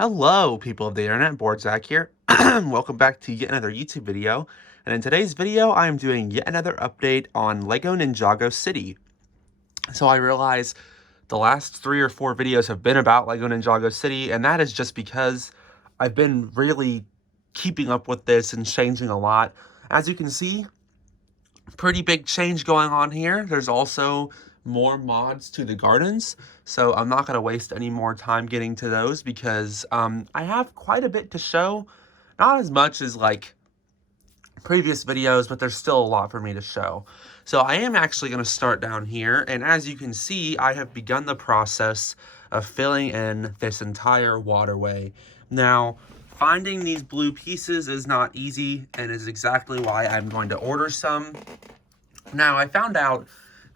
Hello, people of the internet, Board Zach here. Welcome back to yet another YouTube video. And in today's video, I am doing yet another update on Lego Ninjago City. So I realize the last 3 or 4 videos have been about Lego Ninjago City, and that is just because I've been really keeping up with this and changing a lot. As you can see, pretty big change going on here. There's also more mods to the gardens, so I'm not going to waste any more time getting to those because I have quite a bit to show. Not as much as like previous videos, but there's still a lot for me to show. So I am actually going to start down here, and as you can see, I have begun the process of filling in this entire waterway. Now, finding these blue pieces is not easy, and is exactly why I'm going to order some. Now, I found out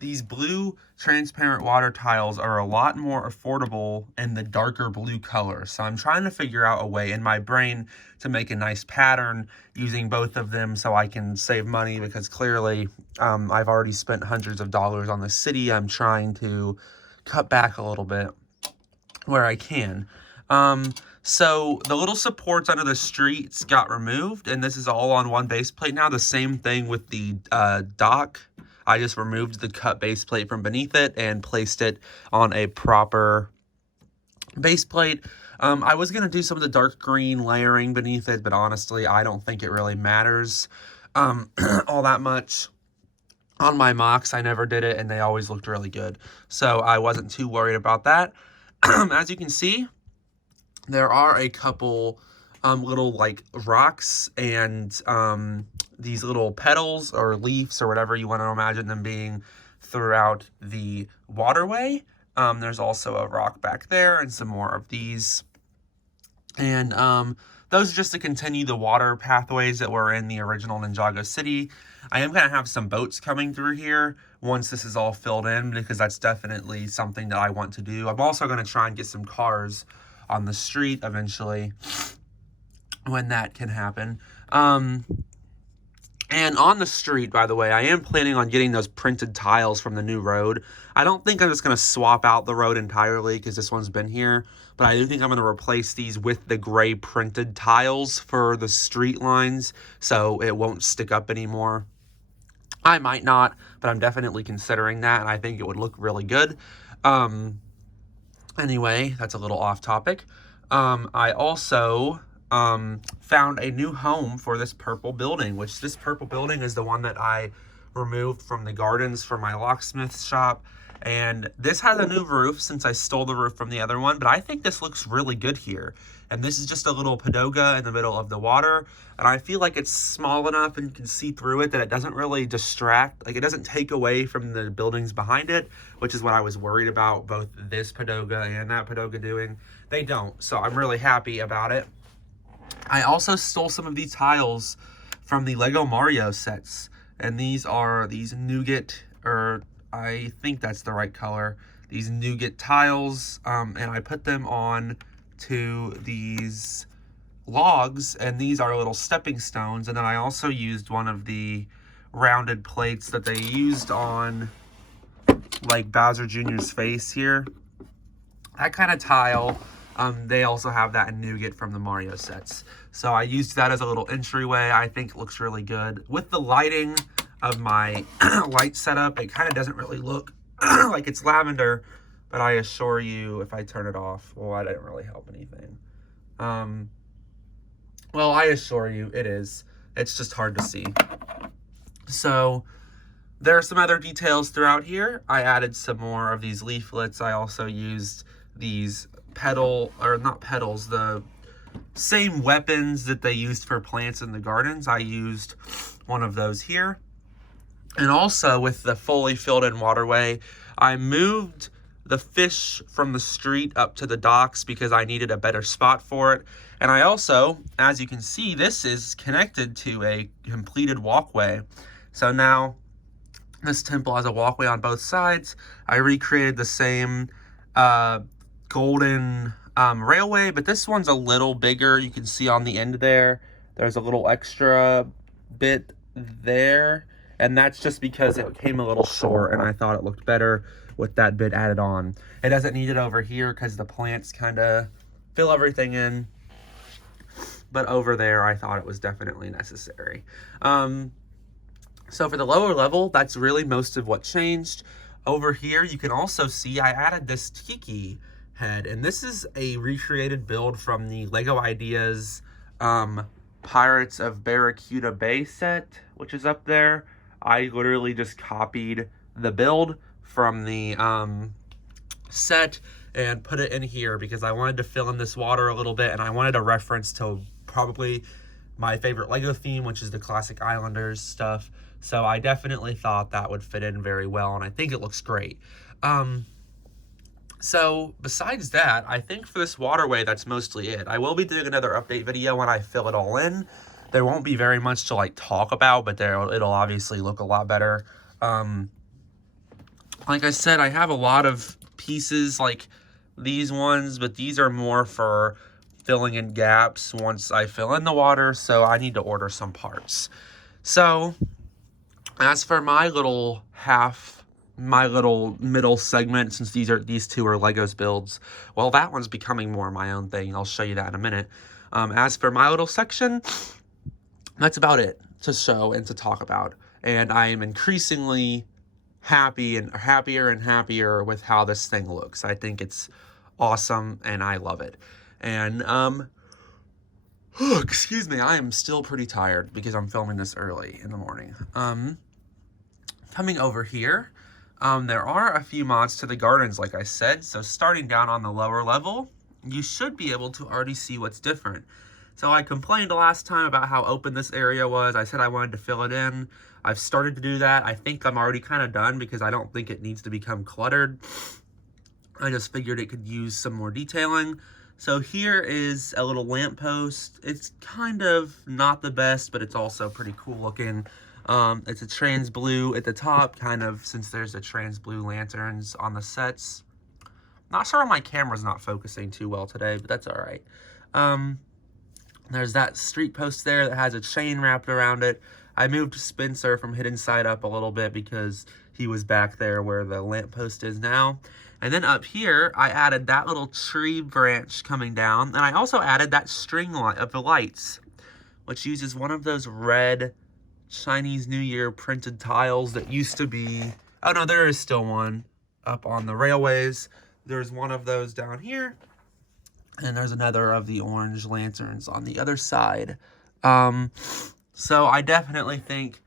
these blue transparent water tiles are a lot more affordable in the darker blue color. So I'm trying to figure out a way in my brain to make a nice pattern using both of them so I can save money, because clearly I've already spent hundreds of dollars on the city. I'm trying to cut back a little bit where I can. So the little supports under the streets got removed, and this is all on one base plate now. The same thing with the dock. I just removed the cut base plate from beneath it and placed it on a proper base plate. I was going to do some of the dark green layering beneath it, but honestly, I don't think it really matters all that much. On my MOCs, I never did it, and they always looked really good. So I wasn't too worried about that. As you can see, there are a couple little like rocks and these little petals or leaves or whatever you want to imagine them being throughout the waterway. There's also a rock back there and some more of these. And those are just to continue the water pathways that were in the original Ninjago City. I am going to have some boats coming through here once this is all filled in, because that's definitely something that I want to do. I'm also going to try and get some cars on the street eventually when that can happen. And on the street, by the way, I am planning on getting those printed tiles from the new road. I don't think I'm just going to swap out the road entirely because this one's been here, but I do think I'm going to replace these with the gray printed tiles for the street lines so it won't stick up anymore. I might not, but I'm definitely considering that, and I think it would look really good. Anyway, that's a little off topic. I also found a new home for this purple building, which this purple building is the one that I removed from the gardens for my locksmith shop. And this has a new roof since I stole the roof from the other one, but I think this looks really good here. And this is just a little pagoda in the middle of the water, and I feel like it's small enough and you can see through it that it doesn't really distract, like it doesn't take away from the buildings behind it, which is what I was worried about both this pagoda and that pagoda doing. They don't, so I'm really happy about it. I also stole some of these tiles from the Lego Mario sets, and these are these nougat, or I think that's the right color, these nougat tiles, and I put them on to these logs, and these are little stepping stones. And then I also used one of the rounded plates that they used on like Bowser Jr.'s face here. That kind of tile, they also have that in nougat from the Mario sets. So I used that as a little entryway. I think it looks really good. With the lighting of my light setup, it kind of doesn't really look like it's lavender, but I assure you, if I turn it off, well, that didn't really help anything. Well, I assure you, it is. It's just hard to see. So there are some other details throughout here. I added some more of these leaflets. I also used these the same weapons that they used for plants in the gardens. I used one of those here. And also with the fully filled in waterway, I moved the fish from the street up to the docks because I needed a better spot for it. And I also, as you can see, this is connected to a completed walkway. So now this temple has a walkway on both sides. I recreated the same golden railway, but this one's a little bigger. You can see on the end there, there's a little extra bit there. And that's just because it came a little short and I thought it looked better with that bit added on. It doesn't need it over here because the plants kind of fill everything in. But over there, I thought it was definitely necessary. So for the lower level, that's really most of what changed. Over here, you can also see I added this tiki head, and this is a recreated build from the LEGO Ideas Pirates of Barracuda Bay set, which is up there. I literally just copied the build from the set and put it in here because I wanted to fill in this water a little bit, and I wanted a reference to probably my favorite LEGO theme, which is the classic Islanders stuff. So I definitely thought that would fit in very well, and I think it looks great. So besides that, I think for this waterway, that's mostly it. I will be doing another update video when I fill it all in. There won't be very much to like talk about, but it'll obviously look a lot better. Like I said, I have a lot of pieces like these ones, but these are more for filling in gaps once I fill in the water, so I need to order some parts. So as for my little middle segment, since these two are Legos builds, well, that one's becoming more my own thing. I'll show you that in a minute. As for my little section, that's about it to show and to talk about. And I am increasingly happier and happier with how this thing looks. I think it's awesome and I love it. And excuse me, I am still pretty tired because I'm filming this early in the morning. Coming over here, there are a few mods to the gardens, like I said. So starting down on the lower level, you should be able to already see what's different. So I complained last time about how open this area was. I said I wanted to fill it in. I've started to do that. I think I'm already kind of done because I don't think it needs to become cluttered. I just figured it could use some more detailing. So here is a little lamppost. It's kind of not the best, but it's also pretty cool looking. It's a trans blue at the top, kind of, since there's a trans blue lanterns on the sets. Not sure my camera's not focusing too well today, but that's all right. There's that street post there that has a chain wrapped around it. I moved Spencer from hidden side up a little bit because he was back there where the lamppost is now. And then up here, I added that little tree branch coming down. And I also added that string light of the lights, which uses one of those red Chinese New Year printed tiles that used to be... Oh, no, there is still one up on the railways. There's one of those down here. And there's another of the orange lanterns on the other side. So I definitely think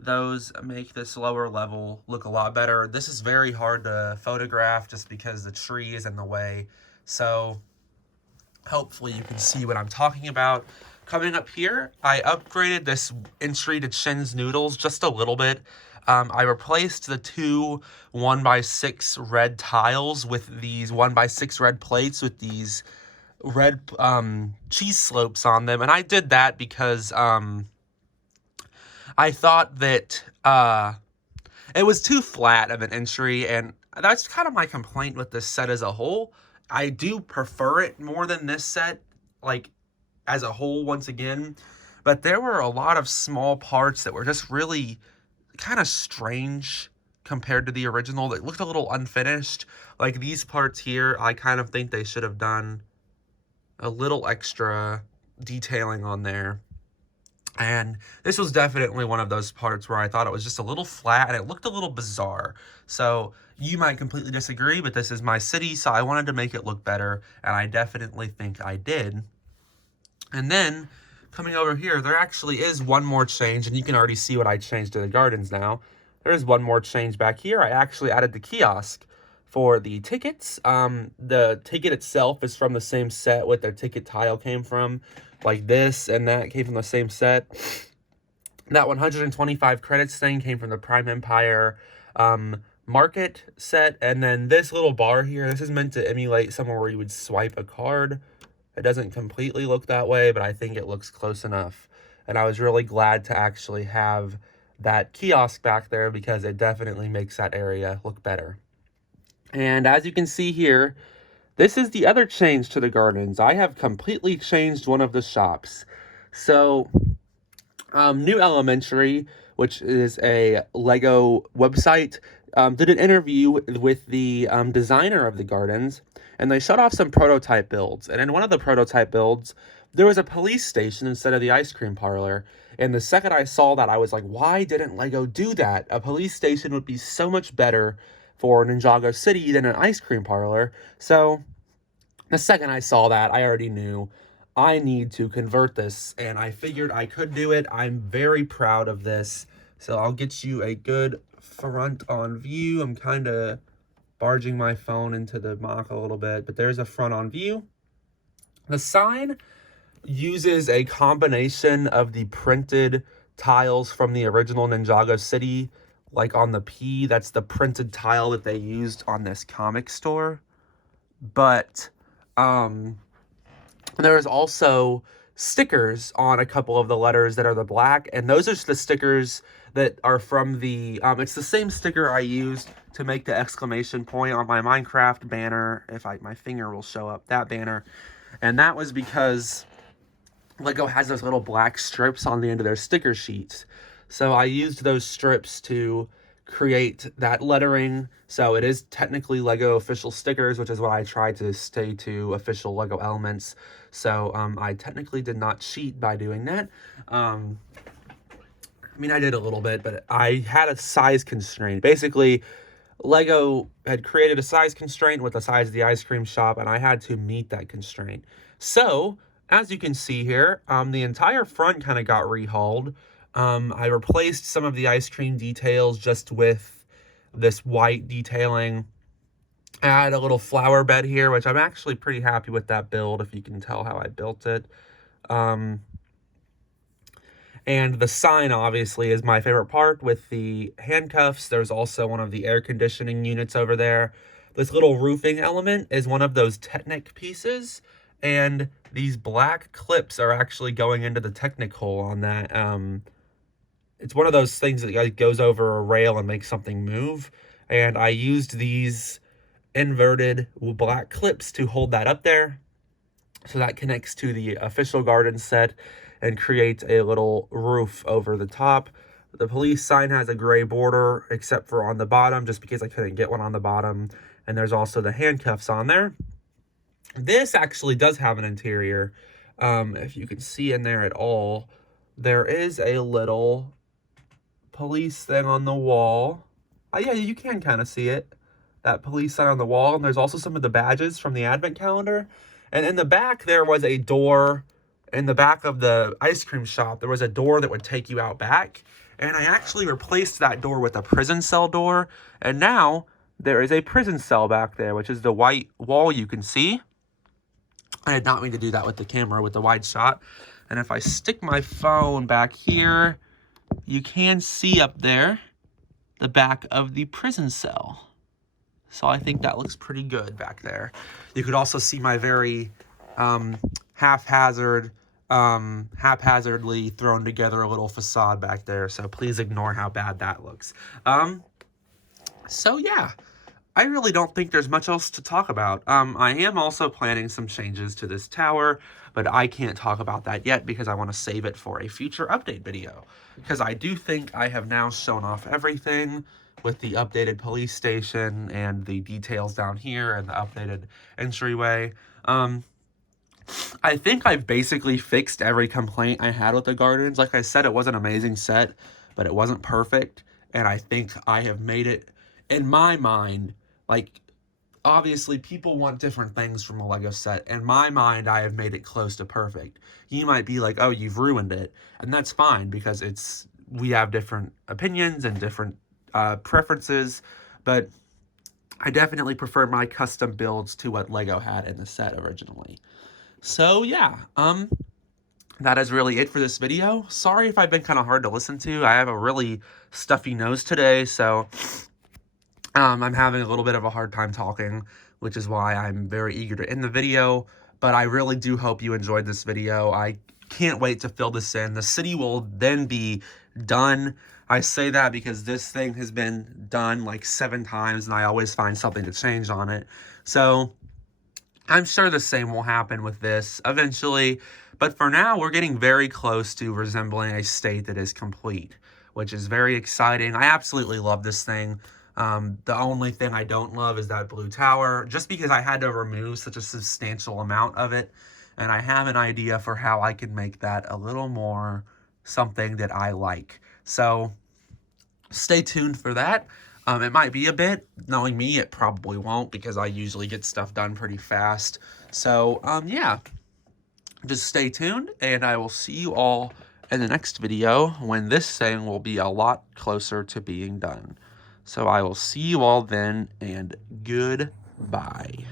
those make this lower level look a lot better. This is very hard to photograph just because the tree is in the way. So hopefully you can see what I'm talking about. Coming up here, I upgraded this entry to Chin's Noodles just a little bit. I replaced the two 1x6 red tiles with these 1x6 red plates with these red cheese slopes on them. And I did that because I thought that it was too flat of an entry, and that's kind of my complaint with this set as a whole. I do prefer it more than this set, like, as a whole, once again. But there were a lot of small parts that were just really kind of strange compared to the original. That looked a little unfinished. Like these parts here, I kind of think they should have done a little extra detailing on there. And this was definitely one of those parts where I thought it was just a little flat and it looked a little bizarre. So you might completely disagree, but this is my city, so I wanted to make it look better, and I definitely think I did. And then, coming over here, there actually is one more change, and you can already see what I changed to the gardens now. There's one more change back here. I actually added the kiosk for the tickets. The ticket itself is from the same set what the ticket tile came from. Like this and that came from the same set. That 125 credits thing came from the Prime Empire Market set. And then this little bar here, this is meant to emulate somewhere where you would swipe a card. It doesn't completely look that way, but I think it looks close enough. And I was really glad to actually have that kiosk back there because it definitely makes that area look better. And as you can see here, this is the other change to the gardens. I have completely changed one of the shops. So, New Elementary, which is a LEGO website, did an interview with the designer of the gardens, and they showed off some prototype builds. And in one of the prototype builds, there was a police station instead of the ice cream parlor. And the second I saw that, I was like, why didn't LEGO do that? A police station would be so much better for Ninjago City than an ice cream parlor. So the second I saw that, I already knew I need to convert this, and I figured I could do it. I'm very proud of this. So I'll get you a good front on view. I'm kind of barging my phone into the MOC a little bit, but there's a front on view. The sign uses a combination of the printed tiles from the original Ninjago City, like on the P, that's the printed tile that they used on this comic store. But there's also stickers on a couple of the letters that are the black, and those are the stickers that are from the, it's the same sticker I used to make the exclamation point on my Minecraft banner. If my finger will show up, that banner. And that was because LEGO has those little black strips on the end of their sticker sheets. So I used those strips to create that lettering. So it is technically LEGO official stickers, which is what I tried to stay to official LEGO elements. So I technically did not cheat by doing that. I mean, I did a little bit, but I had a size constraint. Basically, LEGO had created a size constraint with the size of the ice cream shop, and I had to meet that constraint. So, as you can see here, the entire front kind of got rehauled. I replaced some of the ice cream details just with this white detailing. I had a little flower bed here, which I'm actually pretty happy with that build, if you can tell how I built it. And the sign, obviously, is my favorite part with the handcuffs. There's also one of the air conditioning units over there. This little roofing element is one of those Technic pieces, and these black clips are actually going into the Technic hole on that. It's one of those things that goes over a rail and makes something move, and I used these inverted black clips to hold that up there. So that connects to the official garden set and creates a little roof over the top. The police sign has a gray border, except for on the bottom, just because I couldn't get one on the bottom. And there's also the handcuffs on there. This actually does have an interior. If you can see in there at all, there is a little police thing on the wall. Oh yeah, you can kind of see it. That police sign on the wall. And there's also some of the badges from the advent calendar. And in the back, there was a door. In the back of the ice cream shop, there was a door that would take you out back. And I actually replaced that door with a prison cell door. And now there is a prison cell back there, which is the white wall you can see. I did not mean to do that with the camera, with the wide shot. And if I stick my phone back here, you can see up there the back of the prison cell. So I think that looks pretty good back there. You could also see my very haphazardly thrown together a little facade back there. So please ignore how bad that looks. So yeah, I really don't think there's much else to talk about. I am also planning some changes to this tower, but I can't talk about that yet because I want to save it for a future update video. Because I do think I have now shown off everything with the updated police station and the details down here and the updated entryway. I think I've basically fixed every complaint I had with the gardens. Like I said, it was an amazing set, but it wasn't perfect. And I think I have made it, in my mind, like, obviously people want different things from a LEGO set. In my mind, I have made it close to perfect. You might be like, oh, you've ruined it. And that's fine because we have different opinions and different preferences. But I definitely prefer my custom builds to what LEGO had in the set originally. So yeah, that is really it for this video. Sorry if I've been kind of hard to listen to. I have a really stuffy nose today, so I'm having a little bit of a hard time talking, which is why I'm very eager to end the video. But I really do hope you enjoyed this video. I can't wait to fill this in. The city will then be done. I say that because this thing has been done like 7 times, and I always find something to change on it. So I'm sure the same will happen with this eventually, but for now, we're getting very close to resembling a state that is complete, which is very exciting. I absolutely love this thing. The only thing I don't love is that blue tower, just because I had to remove such a substantial amount of it, and I have an idea for how I can make that a little more something that I like. So stay tuned for that. It might be a bit. Knowing me, it probably won't, because I usually get stuff done pretty fast. So, yeah, just stay tuned, and I will see you all in the next video when this thing will be a lot closer to being done. So I will see you all then, and goodbye.